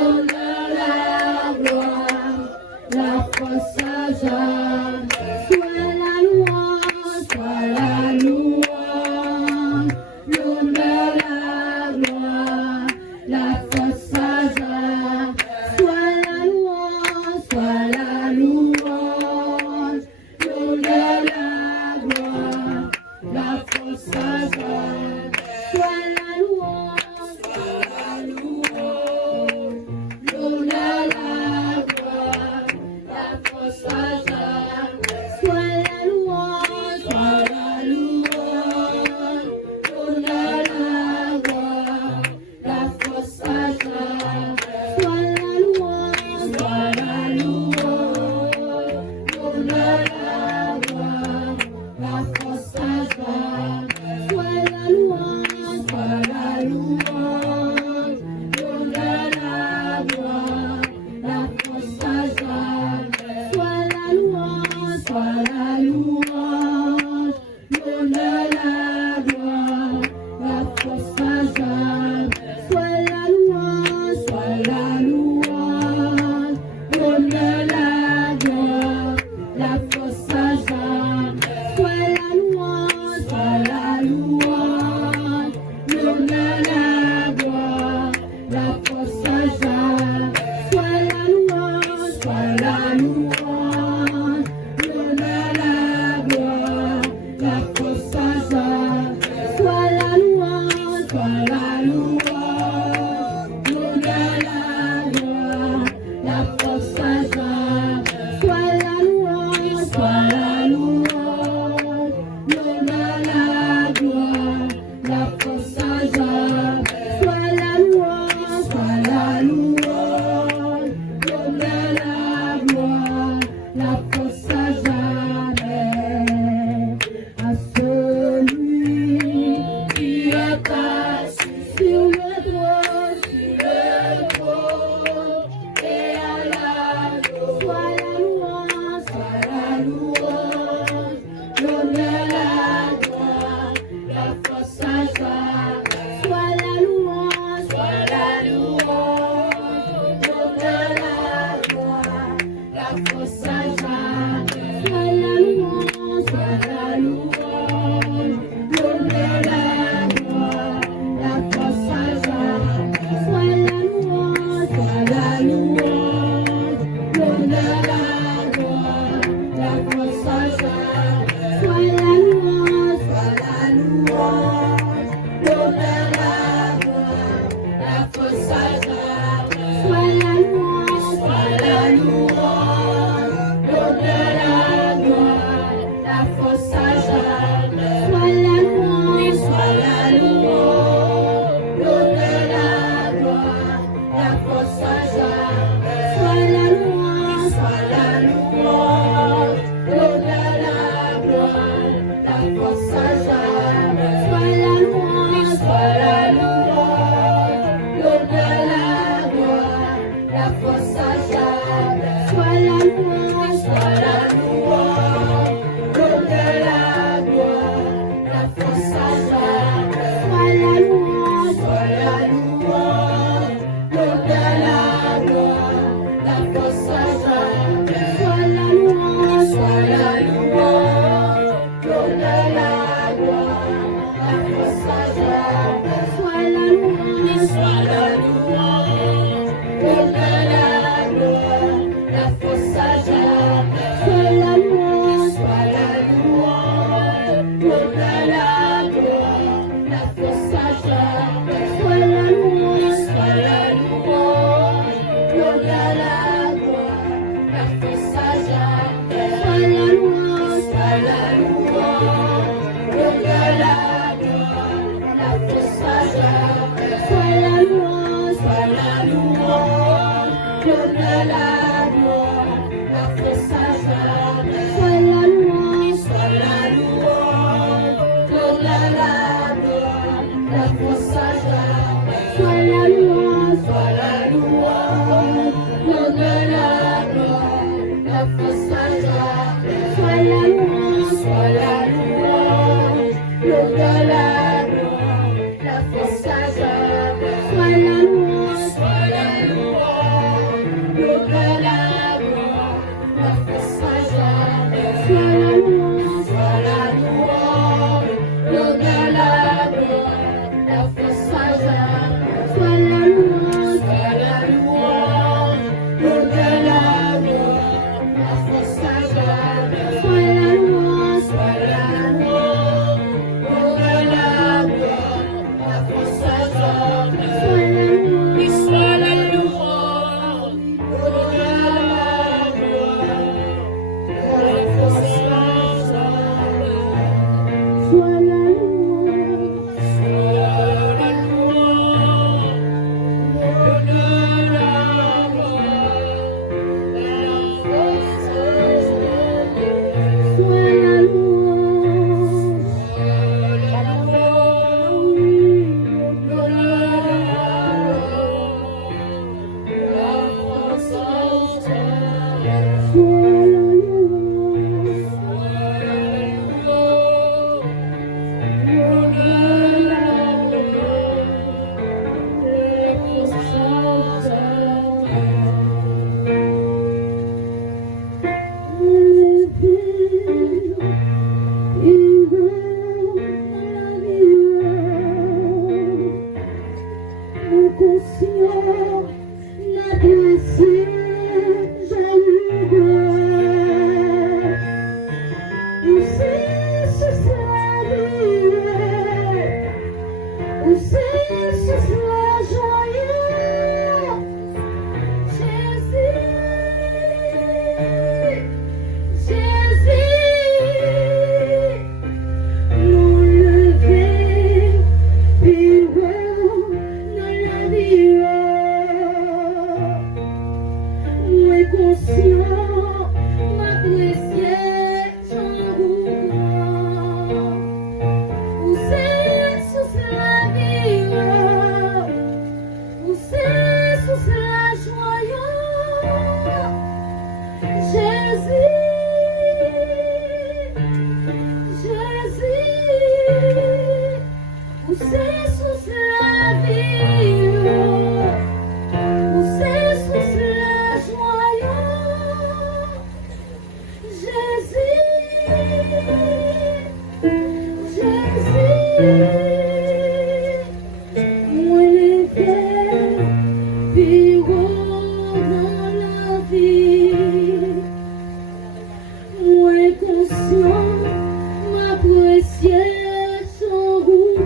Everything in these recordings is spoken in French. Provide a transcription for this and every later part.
l'honneur, la gloire, la force à jamais. Sois la louange, sois la louange, l'honneur, la gloire, la force à jamais. Sois la louange, sois la louange, l'honneur, la gloire, la force à jamais. Sois la louange, sois la louange, l'honneur, la gloire, la force à jamais. Sois la louange, sois la louange, l'honneur, la gloire, la force à jamais. Sois la louange, sois la louange, l'honneur, la gloire, la force à jamais. Sois la louange, sois la louange, l'honneur, la gloire, la force à jamais. Sois la louange, sois la louange, l'honneur, la gloire, la force à jamais. Sois la louange, sois la louange, l'honneur, la gloire, la force à jamais. Sois la louange, sois la louange, l'honneur, la gloire, la force à jamais. Sois la louange, sois la louange, l'honneur, la gloire, la force à jamais. Sois la louange, sois la louange, l'honneur, la gloire, la force à jamais. Sois la louange, sois la louange, l'honneur, la gloire, la force à jamais. Sois la louange, sois la louange, l'honneur, la gloire, la force à jamais. À celui qui est assis sur le trône, et à l'agneau. Sois la louange, sois la louange, l'honneur, la gloire, la force à jamais. Sois la louange, sois la louange, l'honneur, la gloire, la force à jamais. Sois la louange, sois la louange, l'honneur, la gloire, la force à jamais. Sois la louange, sois la louange, l'honneur, la gloire, la force à jamais. Sois la louange, sois la louange, l'honneur, la gloire, la force à jamais. Sois la louange, sois la louange, l'honneur, la gloire, la force à jamais. Sois la louange, sois la louange, l'honneur, la gloire, la force à jamais. Sois la louange, sois la louange, l'honneur, la gloire, la force à jamais. Sois la louange, sois la louange, l'honneur, la gloire, la force à jamais. Sois la louange, sois la louange, l'honneur, la gloire, la force à jamais. Sois la louange, sois la louange, l'honneur, la gloire, la force à jamais. Sois la louange, sois la louange, l'honneur, la gloire, la force à jamais. Sois la louange, sois la louange, l'honneur, la gloire, la force à jamais. Sois la louange, sois la louange, l'honneur, la gloire, la force à jamais. Sois la louange, sois la louange, l'honneur, la gloire, la force à jamais. Sois la louange, sois la louange, l'honneur, la gloire, la force à jamais. Sois la louange, sois la louange, l'honneur, la gloire, la force à jamais. Sois la louange, sois la louange, l'honneur, la gloire, la force à jamais. Sois la louange, sois la louange, l'honneur, la gloire, la force à jamais. Sois la louange, sois la louange, l'honneur, la gloire, la force à jamais. Sois la louange, sois la louange. dans la vie. Moi conscient, m'apprécier son goût.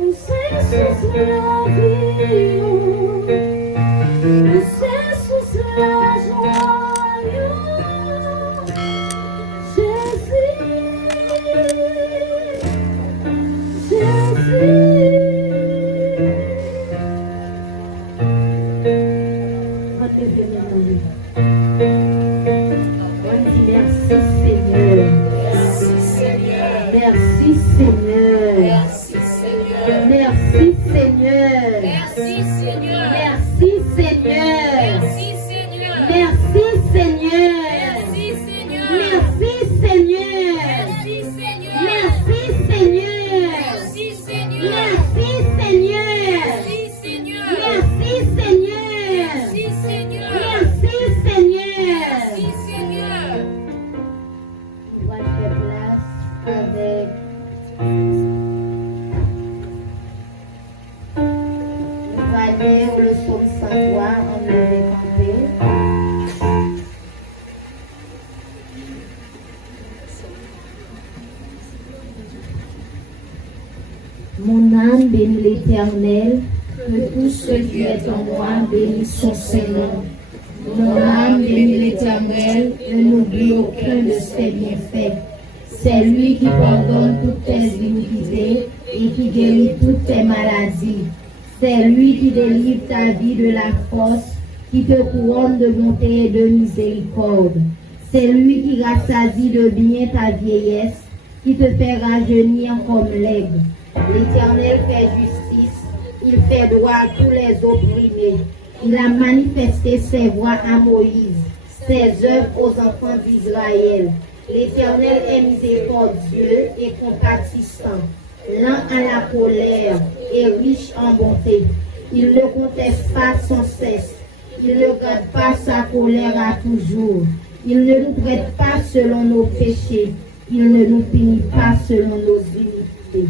On sait sous la vie, on sait sous la joie. Jésus, Jésus. Mon âme bénit l'Éternel, que tout ce qui est en moi bénisse son Seigneur. Mon âme bénit l'Éternel, ne n'oublie aucun de ses bienfaits. C'est lui qui pardonne toutes tes iniquités et qui guérit toutes tes maladies. C'est lui qui délivre ta vie de la force, qui te couronne de bonté et de miséricorde. C'est lui qui rassasie de bien ta vieillesse, qui te fait rajeunir comme l'aigle. L'Éternel fait justice, il fait droit à tous les opprimés. Il a manifesté ses voies à Moïse, ses œuvres aux enfants d'Israël. L'Éternel est miséricordieux et compatissant, lent à la colère et riche en bonté. Il ne conteste pas sans cesse, il ne garde pas sa colère à toujours. Il ne nous traite pas selon nos péchés, il ne nous punit pas selon nos iniquités.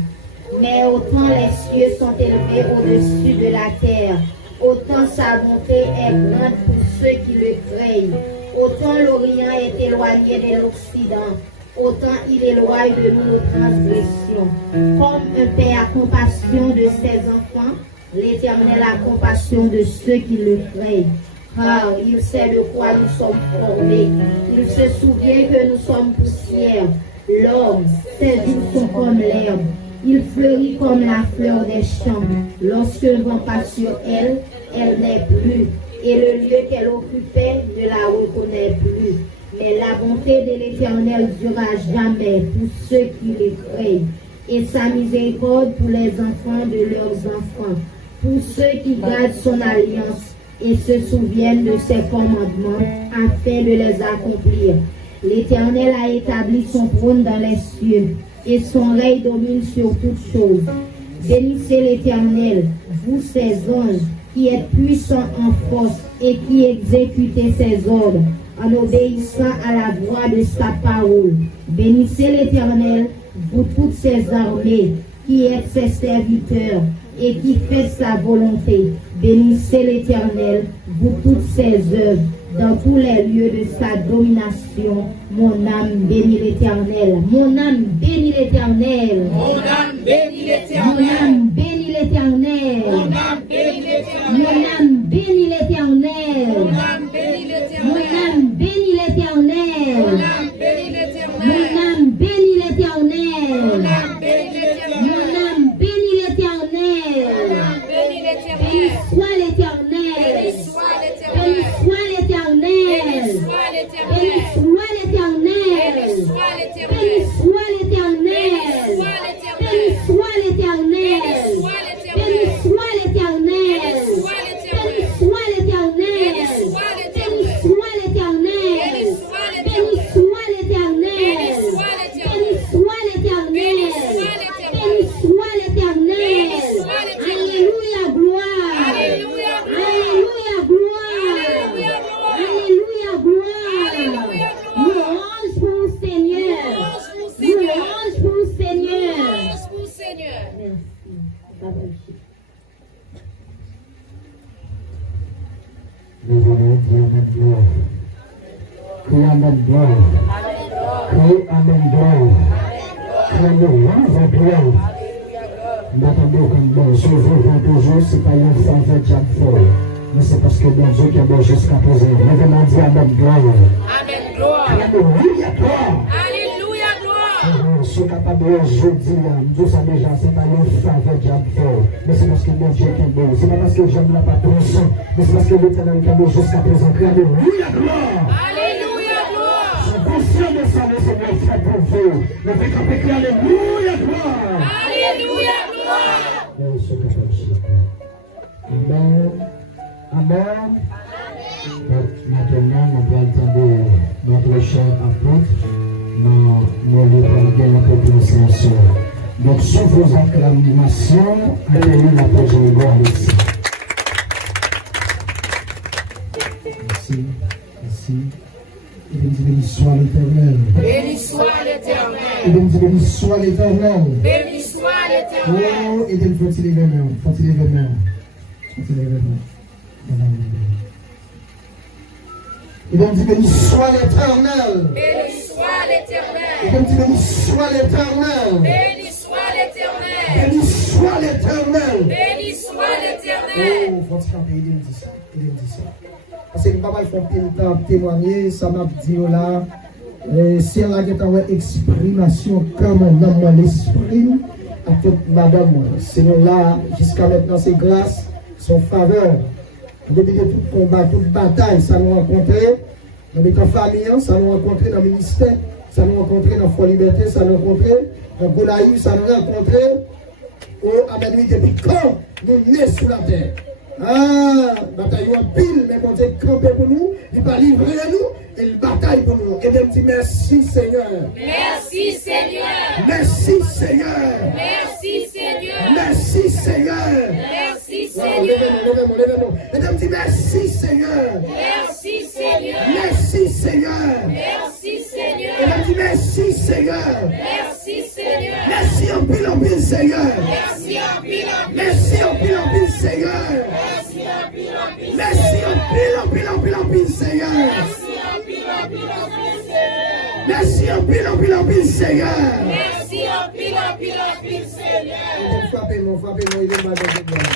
Mais autant les cieux sont élevés au-dessus de la terre, autant sa bonté est grande pour ceux qui le craignent. Autant l'Orient est éloigné de l'Occident, autant il éloigne de nous nos transgressions. Comme un père a compassion de ses enfants, l'Éternel a compassion de ceux qui le craignent. Car il sait de quoi nous sommes formés. Il se souvient que nous sommes poussière. L'homme, ses jours sont comme l'herbe. Il fleurit comme la fleur des champs. Lorsque le vent passe sur elle, elle n'est plus. Et le lieu qu'elle occupait ne la reconnaît plus. Mais la bonté de l'Éternel durera jamais pour ceux qui le craignent. Et sa miséricorde pour les enfants de leurs enfants. Pour ceux qui gardent son alliance et se souviennent de ses commandements afin de les accomplir. L'Éternel a établi son trône dans les cieux et son règne domine sur toutes choses. Bénissez l'Éternel, vous ses anges, qui êtes puissants en force et qui exécutez ses ordres en obéissant à la voix de sa parole. Bénissez l'Éternel, vous toutes ses armées, qui êtes ses serviteurs et qui faites sa volonté. Bénissez l'Éternel, vous toutes ses œuvres, dans tous les lieux de sa domination. Mon âme bénit l'Éternel. Mon âme bénit l'Éternel. Mon âme bénit l'Éternel. Mon âme bénit l'Éternel. Mon âme bénit l'Éternel. Mon âme bénit l'Éternel. Mon âme bénit l'Éternel. Mon âme bénit l'Éternel. Mon âme bénit l'Éternel. Mon âme bénit l'Éternel. Mon âme bénit l'Éternel. Mon âme bénit l'Éternel. Mon âme bénit l'Éternel. Béni soit l'Éternel. Béni soit Béni l'Éternel. soit l'Éternel. Béni soit l'Éternel. Béni soit l'Éternel. Béni soit l'Éternel. Béni soit l'Éternel. Béni soit l'Éternel. Béni soit l'Éternel. Béni soit l'Éternel. Béni soit l'Éternel. Béni soit l'Éternel. Béni soit l'Éternel. Béni soit l'Éternel. Alléluia, gloire. Alléluia. Amen, gloire. Criez Amen, gloire. Criez Amen, gloire. N'attendez aucun bon. Je vous toujours, c'est pas une faveur de Jacques Fort. Mais c'est parce que bon Dieu qui est bon jusqu'à présent. Maintenant, dis Amen, gloire. Amen, gloire. Alléluia, gloire. Alléluia, gloire. Je suis capable de aujourd'hui, Dieu ça déjà, c'est pas une faveur de Jacques Fort. Mais c'est parce que bon Dieu qui est bon. C'est pas parce que j'aime la patronne, mais c'est parce que l'Éternel qui est bon jusqu'à présent. Alléluia, gloire. Alléluia, gloire. Je suis conscient de ça, mais c'est mon frère pour vous. Mais faites camper que Alléluia, gloire. Alléluia, gloire. Amen. Amen. Donc, maintenant, nous allons attendre notre cher apôtre. Nous allons bien apporter le Seigneur. Donc, sous vos acclamations, accueillez la prochaine gloire ici. Merci. Merci. Et béni soit l'Éternel. Béni soit l'Éternel. Et béni soit l'Éternel. Béni soit l'Éternel. Oh, et il faut-il lever main. Faut-il lever main. Faut-il lever main. Et donc, béni soit l'Éternel. Béni soit l'Éternel. Et donc, béni soit l'Éternel. Béni soit l'Éternel. Béni soit l'Éternel. Béni soit l'Éternel. Oh, faut-il camper, il me dit ça. Il me dit ça. Parce que papa, il faut pile temps témoigner, ça m'a dit là. Si elle a une exprimation comme un homme l'esprit, à toute madame, sinon là, jusqu'à maintenant, c'est grâce, son faveur. Depuis tout combat, toute bataille, ça nous rencontrer dans les familles, ça nous rencontrer dans le ministère, ça nous rencontrer dans la liberté, ça nous rencontrer dans Golaï, ça nous rencontrer au Amen, depuis quand nous nés sous la terre. Ah, bataille en pile, mais bon Dieu campé pour nous, il va livrer nous, il bataille pour nous. Et je dis merci Seigneur. Merci Seigneur. Merci Seigneur. Merci Seigneur. Merci Seigneur. Merci Wow, Seigneur. levez-moi. Et je dis merci Seigneur. Merci Seigneur. Merci Seigneur. Merci Seigneur. Et je dis merci Seigneur. Merci Seigneur. Merci en pile Seigneur. Merci en pile. Merci en pile Seigneur. Merci en pile. Merci en pile Seigneur. Merci en pile Seigneur. Merci en pile Seigneur. Frappez-moi, il est mal de gloire.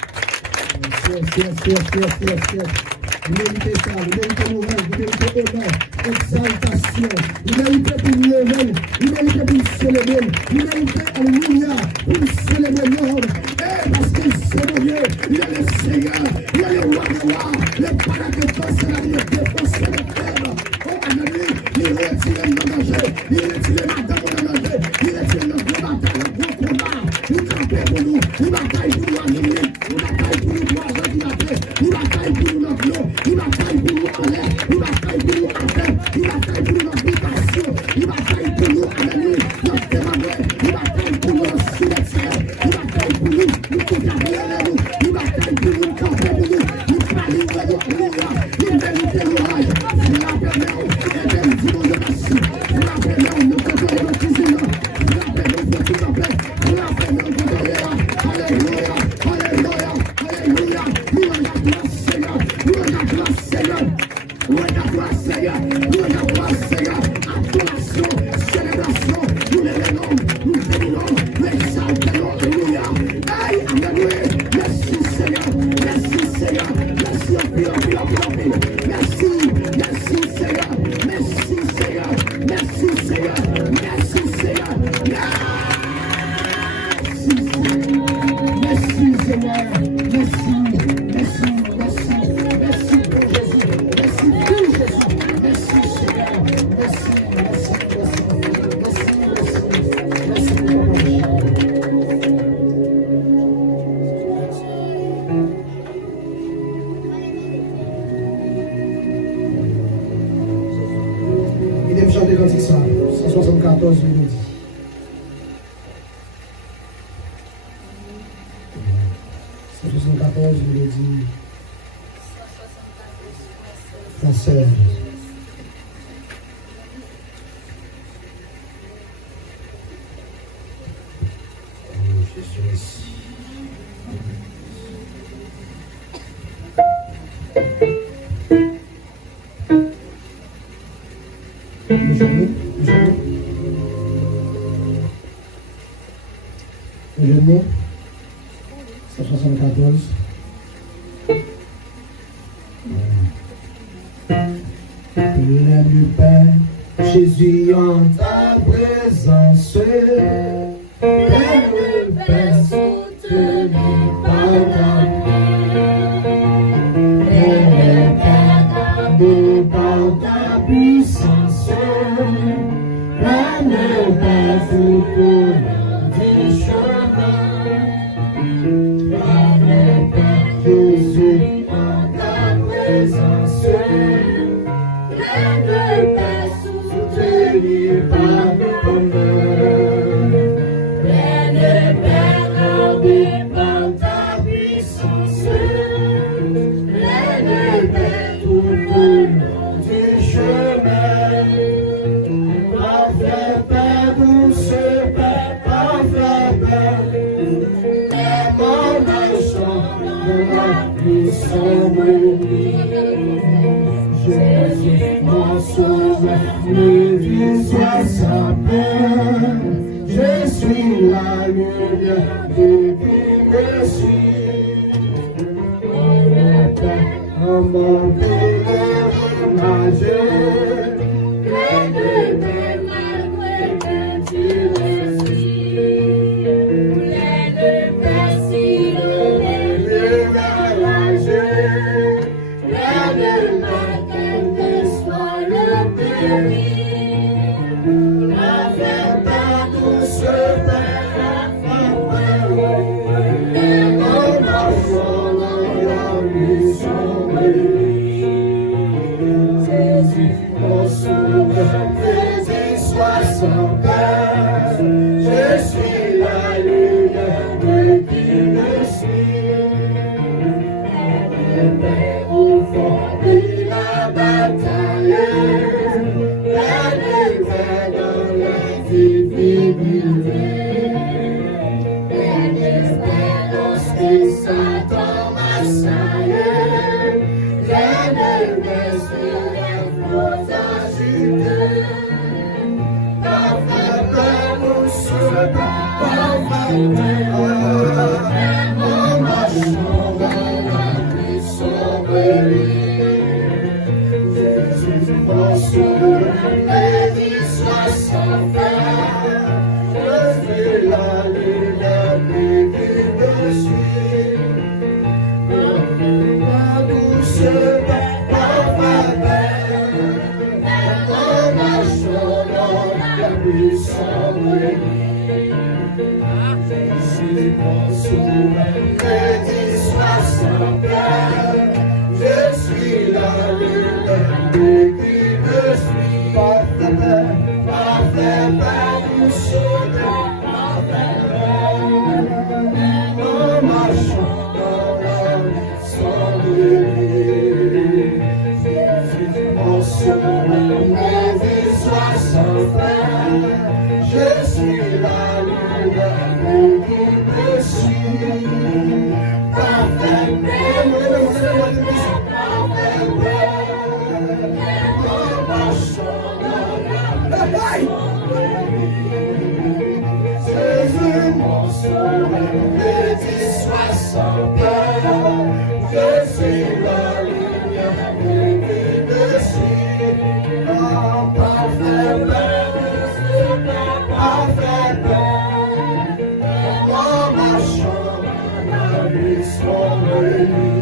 Vous méritez ça, vous méritez louange, vous méritez honneur, exaltation, vous méritez pour nous lever, vous méritez pour nous célébrer, vous méritez, alléluia, pour nous célébrer l'ordre. Et parce qu'il c'est Dieu, il est le Seigneur, il est le roi des rois, le paradis c'est la défense de la terre. Oh, alléluia, il retire le danger, il retire la dame de danger, il retire le gros bataille, le gros combat, il campait pour nous, il bataille pour nous, alléluia, il bataille pour nous, 3 ans du matin, il bataille pour nous, notre nom. Il bataille pour nous en l'air, il bataille pour nous en terre, il bataille pour nous notre mutation, il bataille pour nous en nuit, notre témoignage, il bataille pour nous en cimetière, il bataille pour nous, nous tout à nous, il bataille pour nous, camper pour nous, nous parler de nous, il mérite l'orage, il appelle nous, et même du monde de merci, il appelle nous, nous contrôler nos cuisines, il appelle nous pour tout en paix, il appelle nous pour contrôler, alléluia, alléluia, alléluia, nous en a gloire Seigneur, nous en a gloire Seigneur, nous en a gloire Seigneur, nous en a gloire Seigneur, adoration, célébration, nous l'élevons, nous bénissons, nous exaltons, alléluia, aïe, alléluia, merci Seigneur, merci Seigneur, merci en pile, merci Seigneur, merci Seigneur, merci Seigneur, merci Seigneur, merci Seigneur, merci pour Jésus, merci pour Jésus, merci Seigneur, merci il aime chanter quand il ça, 174 mélodies. Mélodie française. Je suis ici. suis en ta présence. Le Père soutenu par ta main, le Père gardé par ta puissance, le Père tout au long du chemin, le Père Jésus en ta présence, le Père soutenu par ta main. Jésus, mon sauveur, ne vis à sa paix. Je suis la lumière de vie. Le Père, mon pèlerinage, le Père, malgré que tu le suis. Le Père, si l'on est le village, le Père, quel que soit le péril, la fête pas douce Père, et marchons dans la mission de Jésus, mon sauveur, Jésus soit son Père. Je suis la lumière de qui me suit. Le Père au fond de la bataille, le Père dans la divinité. L'espérance de Satan m'assaille, je ne sur les flots agités. Parfait Père, nous sommes parfait Père, en marchant dans la puissance de lui. Jésus, mon sauveur, béni soit son Père. Je suis la lumière qui me suit. La douce parfait Père, en marchant dans la puissance de lui. Jésus, mon sauveur, béni soit son Père. Je suis la lumière qui me suit. Parfait Père, douce parfait Père, en marchant dans la puissance de lui. Jésus, mon sauveur, béni soit son Père. Je suis la lumière qui me suit. Parfait Père, parfait Père, en marchant dans la puissance de lui. Jésus, mon sauveur, béni soit son Père. Je suis la lumière qui me suit. Parfait Père, parfait Père, en marchant dans la puissance de lui.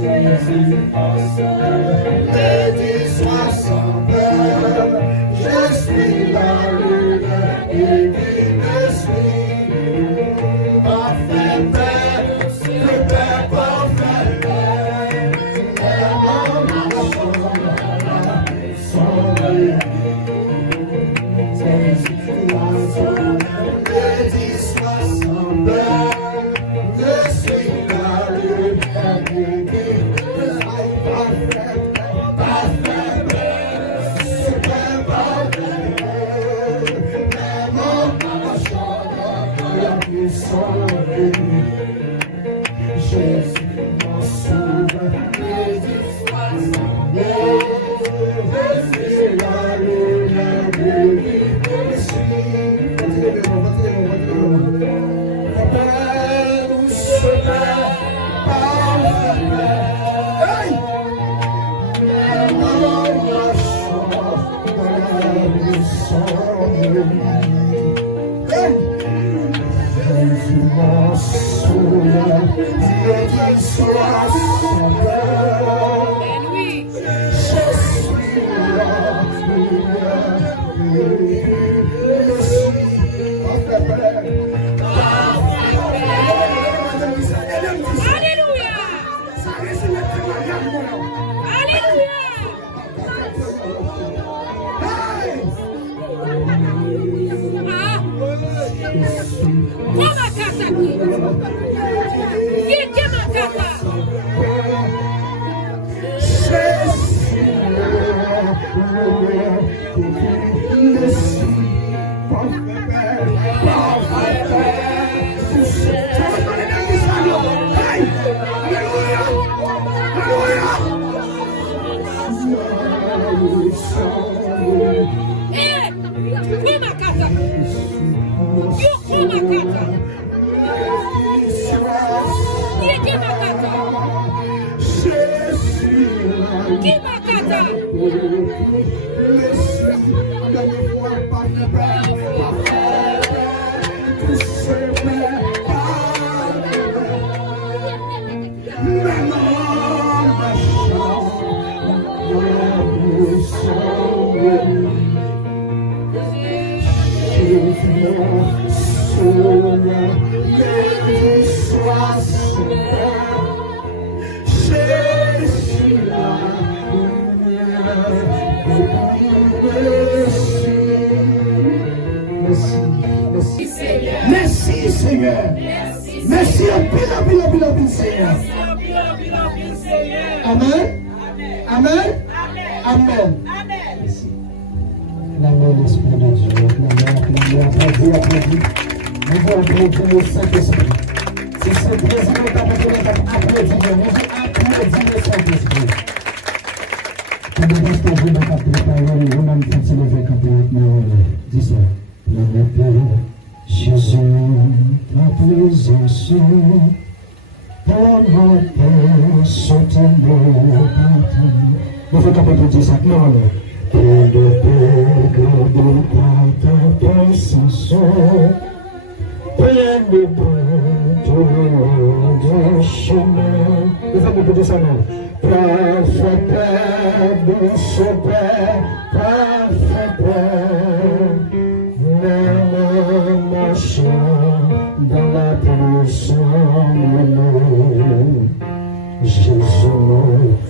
Jésus, mon sauveur, béni soit son Père. Je suis la lumière qui me suit. Parfait Père, super parfait Père, en marchant dans la puissance de lui. Jésus, mon sauveur, béni soit son Père. Je suis la lumière qui me suit. Parfait Père, super parfait Père, en marchant dans la puissance de lui. Jésus, mon sauveur, béni soit son Père. Je suis la lumière de lui qui me suit. Père, nous sommes parfait. sois sauveur. Je suis là, Alléluia. Merci Seigneur. Merci au pile, Seigneur. Amen. Amen. Amen. L'amour, l'Esprit de Dieu. Applaudis. Nous voulons applaudir le Saint-Esprit. C'est ce président qui a applaudi le Saint-Esprit. Quand le pasteur vous n'a pas préparé, vous m'avez fait lever quand vous dit ça. Jésus, ta présence, ton appel, soutenez partout. Vous faites capable de dire ça, non, que de paix, garde ta puissance, plein de bon de chemin. Vous faites capable de dire ça, non. Parfait Père, douce Père, parfait Père. Même marchant dans la pollution, Jésus,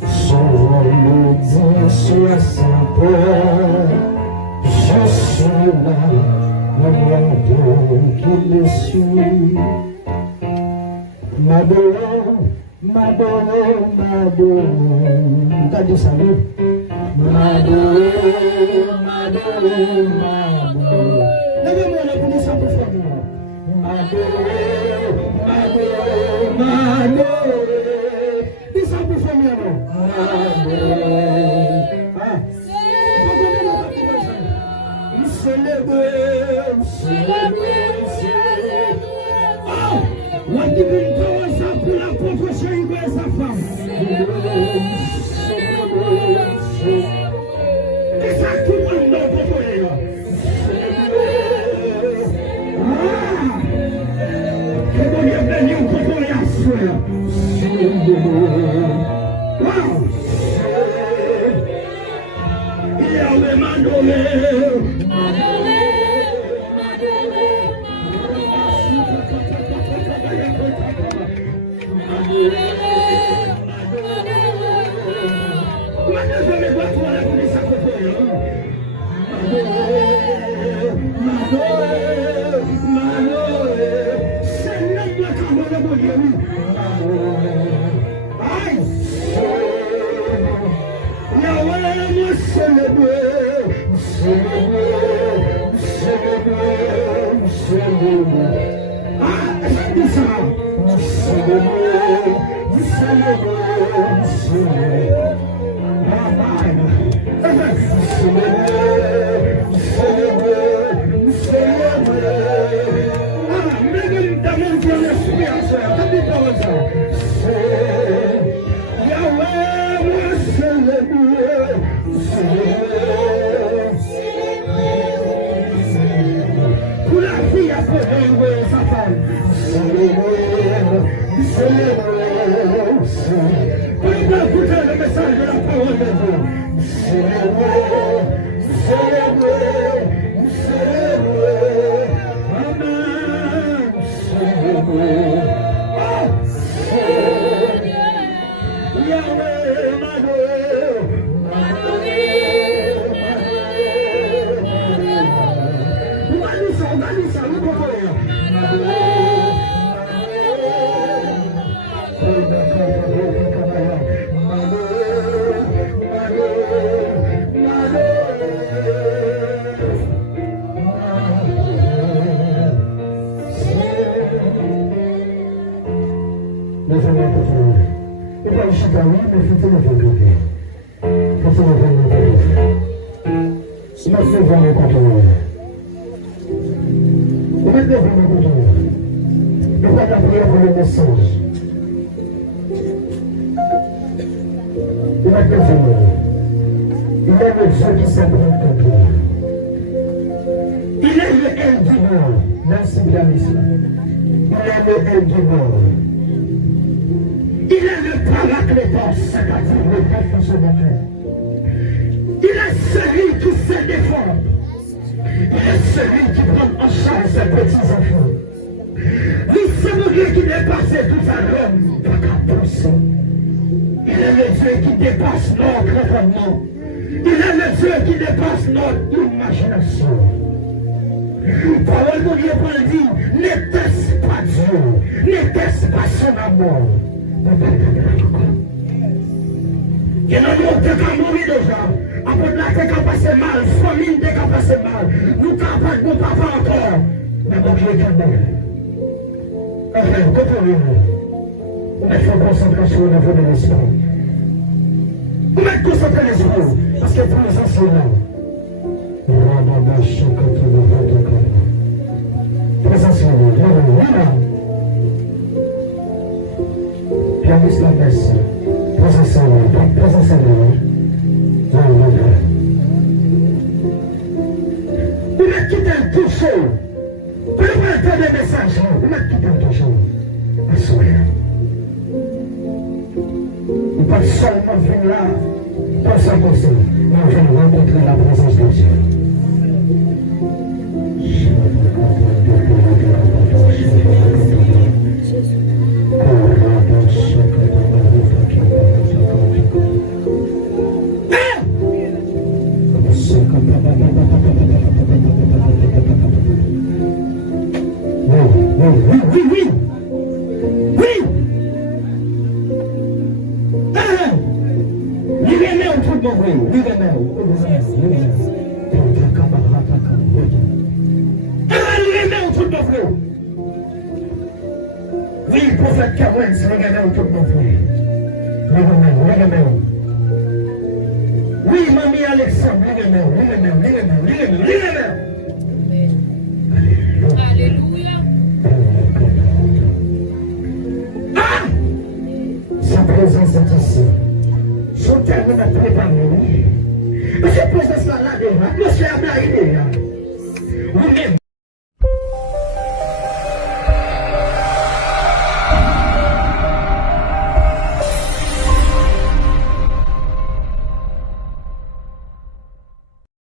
sauve-nous, dis, sois sans peur. Je suis là, mon Dieu qui le suit. M'adore, t'as dit ça, oui? M'adore. Levez-moi la police pour faire m'adore. Dis ça pour faire Celebrate. merci. Pour écouter le message de la parole de Dieu. Célébrez, célébrez, célébrez. Amen. Célébrez. Yahweh,